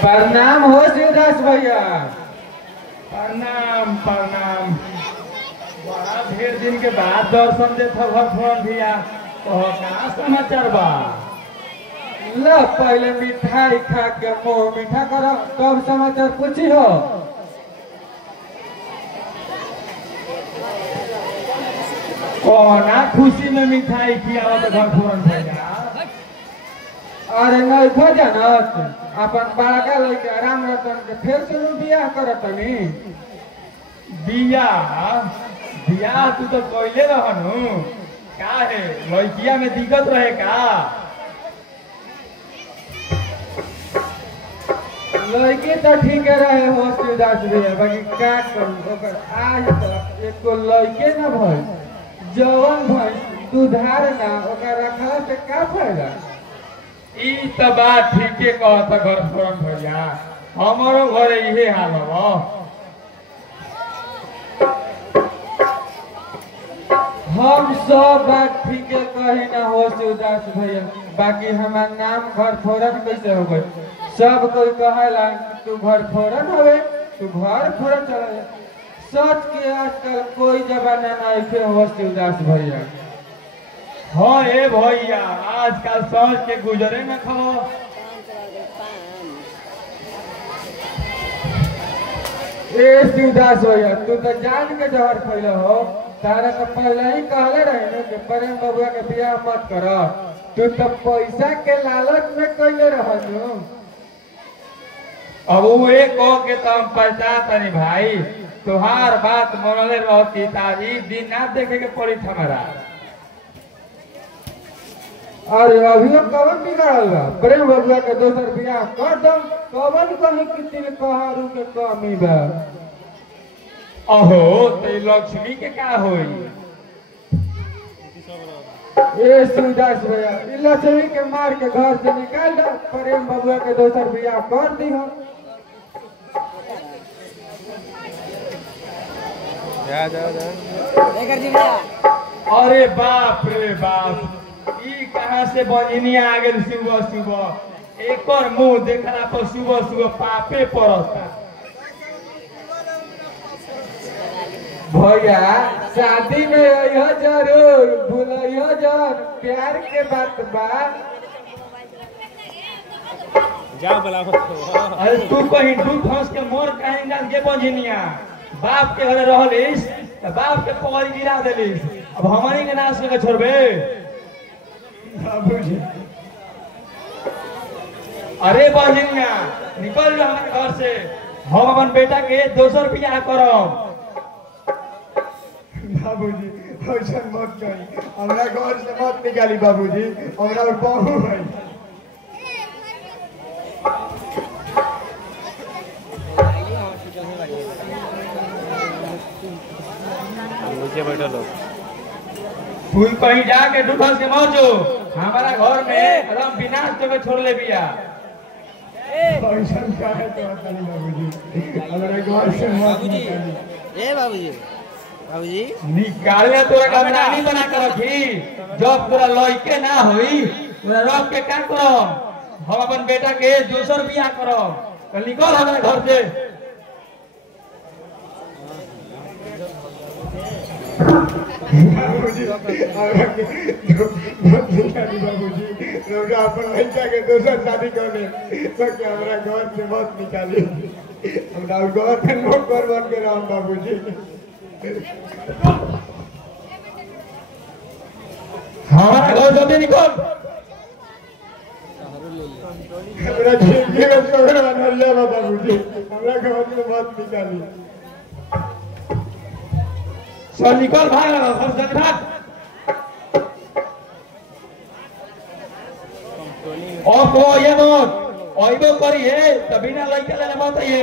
प्रणाम हो शिवदास भैया। प्रणाम प्रणाम। बड़ा ढेर दिन के बाद दर्शन देता भगवान भैया। तो का समाचार बा? ल पहले मिठाई खा के मुंह मीठा करो तब समाचार पूछी हो। कोना खुशी में मिठाई खियावा तो भगवान भैया। अरे नहीं भजनत अपन बड़का लड़का राम रतन के फिर से बियाह करत तनी। बियाह तू तो कइले रहनु। का है लड़किया में दिक्कत रहे का? लड़की तो ठीक रहे हो शिवदास भैया, बाकी का करूं ओकर आज तक एको लड़के न भइल। जवन भइल दुधार ना ओकर रखला से का फायदा। ई तो बात ठीके कहता घर फोरन भैया। हमारो घरे इहे हाल हो। हम सब बात ठीके कही ना हो शिवदास भैया, बाकी हमार नाम घर फोरन कैसे हो गई। सब कोई कहेला तू घर फोरन हवे, तू घर फोरन चला। सच के आजकल कोई जमाना नहीं के हो शिवदास भैया। हाँ ए भैया आजकल सोच के गुजरे में खो। ए शिवदास भैया तू तो जान के जहर खैले हो। तारा तो पहले ही कहले रहे न कि प्रेम बबुआ के बियाह मत कर। तू तो पैसा के लालच में कैले रहनु। अब वो एक कह के तो हम पहचान भाई। तुहार बात मनले रहती तारी दिन ना देखे के पड़ी हमारा। अरे अभी कवन बिगड़ल बा। प्रेम बबुआ के दोसर बियाह कर दम कवन कहीं कि तिल कहारू के कमी बा। अहो ते लक्ष्मी के का होई? ए शिवदास भैया इ लक्ष्मी के मार के घर से निकाल दो। प्रेम बबुआ के दोसर बियाह कर दी हो। अरे बाप रे बाप ई कहां से बनिया आ गेल सुबह सुबह। एक और मुंह देखला पर सुबह सुबह पापे पड़ता। भैया शादी में यह जरूर भूलियो जन प्यार के बात बा। जा बुलाओ। अरे तू कहीं दूध हंस के मोर कहीं ना के बंझनिया। बाप के घरे रहलिस त बाप के पगड़ी गिरा देलिस। अब हमारी के नाश के छोड़बे बाबूजी। अरे बंझनिया निकल जा हमारे घर से। हम अपन बेटा के दोसर बियाह करब। बाबूजी ऐसा मत करी। हमरा घर से मत निकाली बाबूजी। हमरा बहू है। तू कहीं जाके दूध से मर जो। हमारा घर में एकदम विनाश के छोड़ ले बिया। ऐसा काहे कहता नहीं बाबूजी। हमरा घर से मत निकाली। ए बाबूजी बाबूजी निकाले तोरा गमनानी बना कर रखी। जब तोरा लइके ना होई तोरा रख के का करब। हम अपन बेटा के दोसर बियाह करब। कल निकल हमारे घर से। बाबूजी हमरा के मत निकाली बाबूजी। हमरा अपन लड़का के दोसर शादी करने तो कि हमरा घर से मत निकाली। हमरा घर में नौकर बन के रहम बाबूजी। हमारा घर जल्दी निकल। हमरा जिंदगी का सगरा नरिया बा बाबूजी। हमरा घर से मत निकाली। चल निकल भाग घर से भाग। और को ये मत ओइबो करी है तभी ना लइका ले मत ये।